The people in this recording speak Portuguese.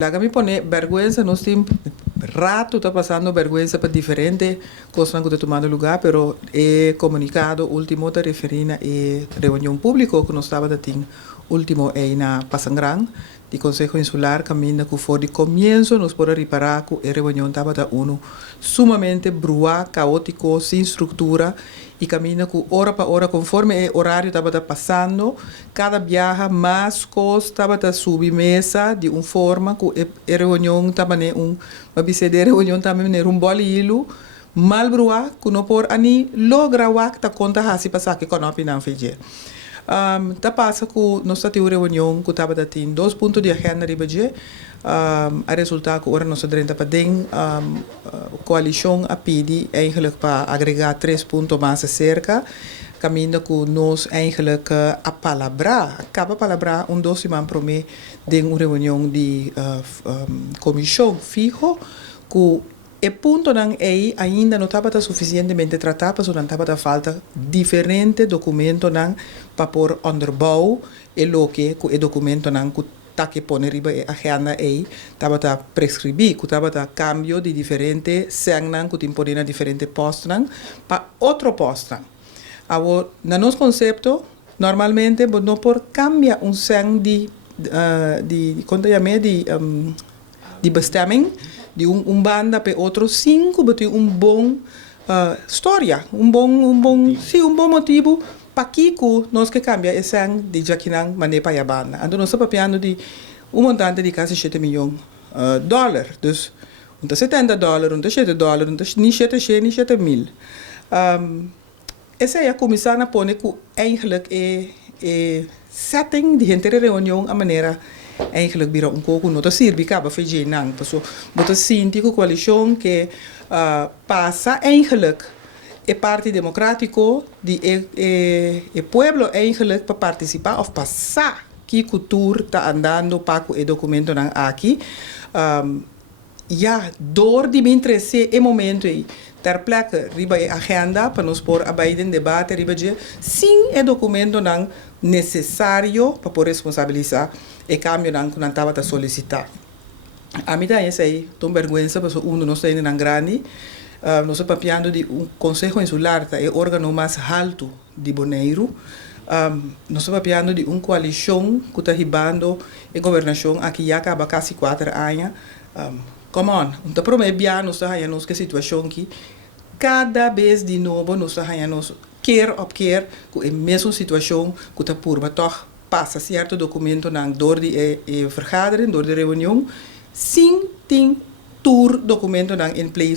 La que me pone vergüenza, no estoy rato está pasando vergüenza por diferentes cosas que están tomando lugar, pero he comunicado último de referir a reunión pública que nos estaba dando último en Pasangran, el Consejo Insular, camino que fue de comienzo, nos puede reparar que la reunión estaba de uno sumamente brua, caótico, sin estructura, y camina que hora para hora, conforme el horario estaba pasando, cada viaje más cosas estaba submesa de una forma que la reunión estaba uma bicede reunião também né bolilo mal brua que não por ani logra wak ta conta hasi passar que conopi não fez tá passa que nós tá tendo reunião que tava datin 2 pontos de agenda ribaje a resultado que ora nós drenta para den coalição a pedi eigenlijk para agregar 3 pontos mais cerca caminho que nós eigenlijk a palavra acaba palavra doce man prome de uma reunião de comissão fijo que o ponto não é ainda não estava suficientemente tratado porque não estava falta diferente documento não para pôr underbouw e lo que o documento não que tá que pone riba a agenda aí estava prescrever que estava cambio de diferente sen não que impõe na diferente posto não para outro posto não no nosso conceito normalmente não por cambiar sen de quanto chama de bestemming de banda para outro 5 betul bom história bom motivo para que nós que cambia esse de jaquinan maneira para a banda então nós estamos falando de montante de quase 7 milhões dólares dus $70 $7 nem 7 mil essa é a comissão na pone que eigenlijk setting de gente reunião a maneira eigenlijk bira pouco não serve para fazer não porque você sente que a coalição que passa eigenlijk é parte democrático de o pueblo eigenlijk para participar ou passar que cultura está andando para o documento não aqui door de me interesse é momento aí ter plekke riba a agenda para nos pôr a Biden debate riba de sim é documento não necessário para por responsabilizar e cambio não que não estava a solicitar a mim daí sei tom vergüenza porque não está indo grande nós estamos falando de Consejo Insular é o órgão mais alto de Bonaire nós estamos falando de coalição que está ribando a governação aqui já acaba quase 4 anos come on, então prometo nós estamos que situação que cada vez de novo nós estamos keer op keer com a mesma situação que está por toch passa certo documento na door de vergadering, door de reunião, sem ter documento in place